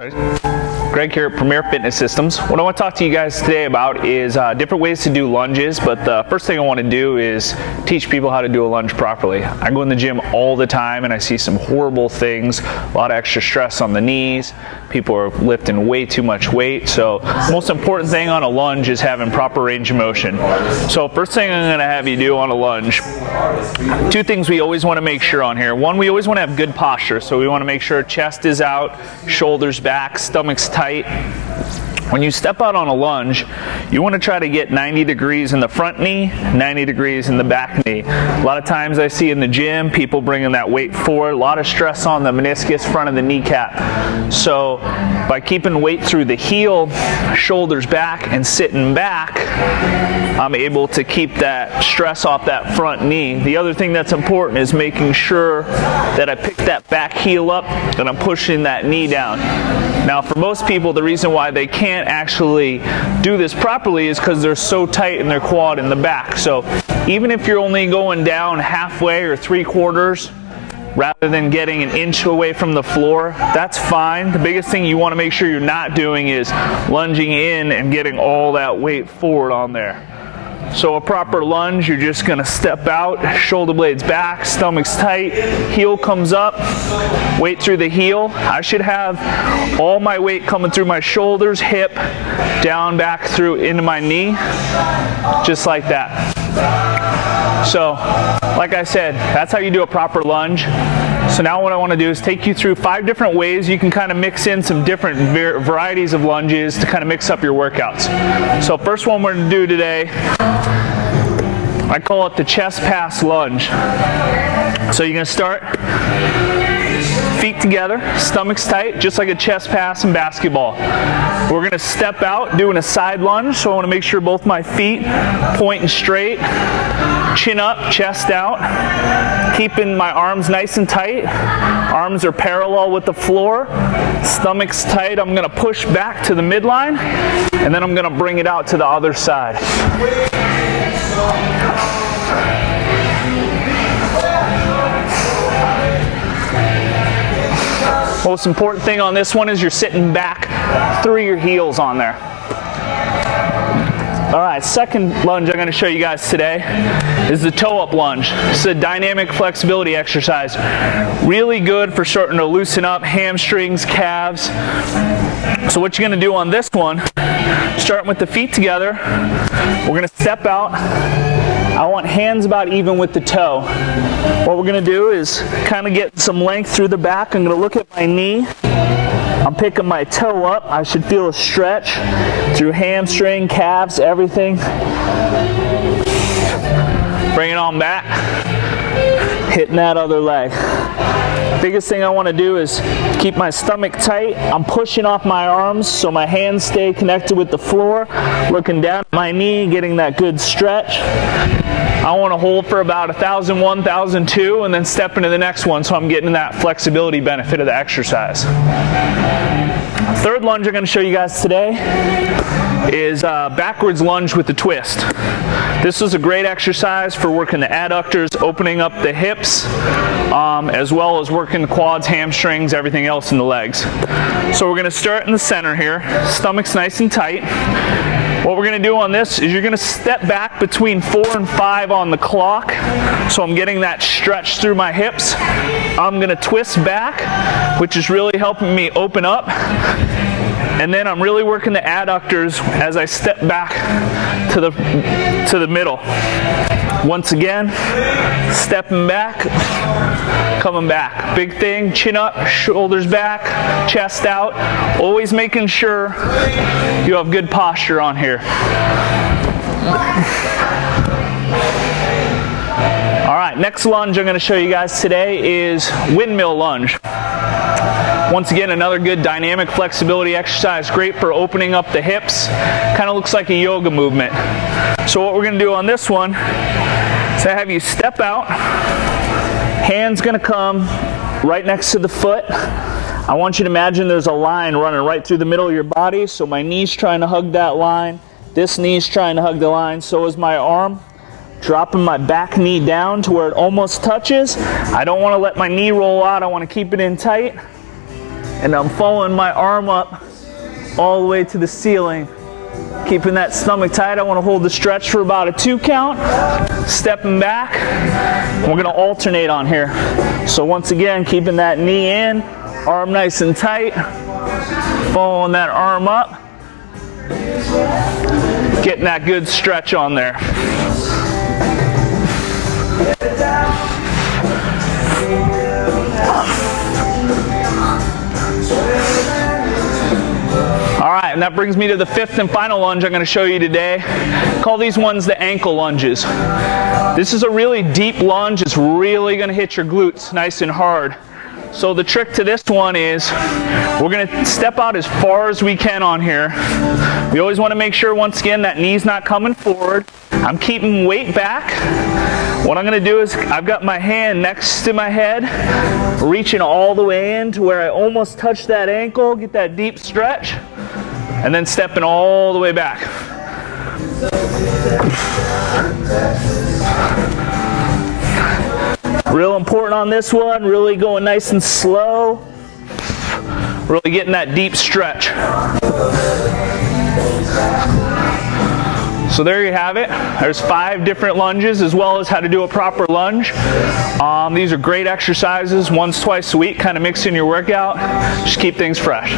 Greg here at Premier Fitness Systems. What I want to talk to you guys today about is different ways to do lunges, but the first thing I want to do is teach people how to do a lunge properly. I go in the gym all the time and I see some horrible things, a lot of extra stress on the knees, people are lifting way too much weight, so the most important thing on a lunge is having proper range of motion. So first thing I'm going to have you do on a lunge, two things we always want to make sure on here. One, we always want to have good posture, so we want to make sure chest is out, shoulders back, stomach's tight. When you step out on a lunge, you want to try to get 90 degrees in the front knee, 90 degrees in the back knee. A lot of times I see in the gym people bringing that weight forward, a lot of stress on the meniscus, front of the kneecap. So by keeping weight through the heel, shoulders back, and sitting back, I'm able to keep that stress off that front knee. The other thing that's important is making sure that I pick that back heel up and I'm pushing that knee down. Now for most people, the reason why they can't actually do this properly is because they're so tight in their quad in the back. So even if you're only going down halfway or 3/4 rather than getting an inch away from the floor, that's fine. The biggest thing you want to make sure you're not doing is lunging in and getting all that weight forward on there. So a proper lunge, you're just going to step out, shoulder blades back, stomach's tight, heel comes up, weight through the heel. I should have all my weight coming through my shoulders, hip, down, back through into my knee, just like that. So, like I said, that's how you do a proper lunge. So now what I want to do is take you through 5 different ways you can kind of mix in some different varieties of lunges to kind of mix up your workouts. So first one we're going to do today, I call it the chest pass lunge. So you're going to start feet together, stomach's tight, just like a chest pass in basketball. We're going to step out doing a side lunge, so I want to make sure both my feet pointing straight, chin up, chest out, keeping my arms nice and tight. Arms are parallel with the floor, stomach's tight. I'm going to push back to the midline, and then I'm going to bring it out to the other side. Most important thing on this one is you're sitting back through your heels on there. All right, second lunge I'm going to show you guys today is the toe up lunge. It's a dynamic flexibility exercise. Really good for starting to loosen up hamstrings, calves. So what you're going to do on this one, starting with the feet together, we're going to step out. I want hands about even with the toe. What we're going to do is kind of get some length through the back. I'm going to look at my knee. I'm picking my toe up. I should feel a stretch through hamstring, calves, everything. Bring it on back. Hitting that other leg. Biggest thing I want to do is keep my stomach tight. I'm pushing off my arms so my hands stay connected with the floor. Looking down at my knee, getting that good stretch. I want to hold for about 1,001, 1,002 and then step into the next one so I'm getting that flexibility benefit of the exercise. Third lunge I'm going to show you guys today is backwards lunge with the twist. This is a great exercise for working the adductors, opening up the hips, as well as working the quads, hamstrings, everything else in the legs. So we're going to start in the center here. Stomach's nice and tight. What we're going to do on this is you're going to step back between 4 and 5 on the clock. So I'm getting that stretch through my hips. I'm going to twist back, which is really helping me open up. And then I'm really working the adductors as I step back to the middle. Once again, stepping back, coming back. Big thing, chin up, shoulders back, chest out. Always making sure you have good posture on here. All right, next lunge I'm going to show you guys today is windmill lunge. Once again, another good dynamic flexibility exercise, great for opening up the hips. Kind of looks like a yoga movement. So what we're going to do on this one is I have you step out, hands going to come right next to the foot. I want you to imagine there's a line running right through the middle of your body, so my knee's trying to hug that line, this knee's trying to hug the line, so is my arm. Dropping my back knee down to where it almost touches. I don't want to let my knee roll out, I want to keep it in tight. and I'm following my arm up all the way to the ceiling. Keeping that stomach tight. I want to hold the stretch for about a 2 count. Stepping back. We're going to alternate on here. So once again, keeping that knee in, arm nice and tight. Following that arm up. Getting that good stretch on there. All right, and that brings me to the 5th and final lunge I'm going to show you today. Call these ones the ankle lunges. This is a really deep lunge. It's really going to hit your glutes nice and hard. So the trick to this one is we're going to step out as far as we can on here. We always want to make sure, once again, that knee's not coming forward. I'm keeping weight back. What I'm going to do is I've got my hand next to my head, reaching all the way in to where I almost touch that ankle, get that deep stretch, and then stepping all the way back. Real important on this one, really going nice and slow, really getting that deep stretch. So there you have it. There's 5 different lunges, as well as how to do a proper lunge. These are great exercises, once, twice a week, kind of mix in your workout. Just keep things fresh.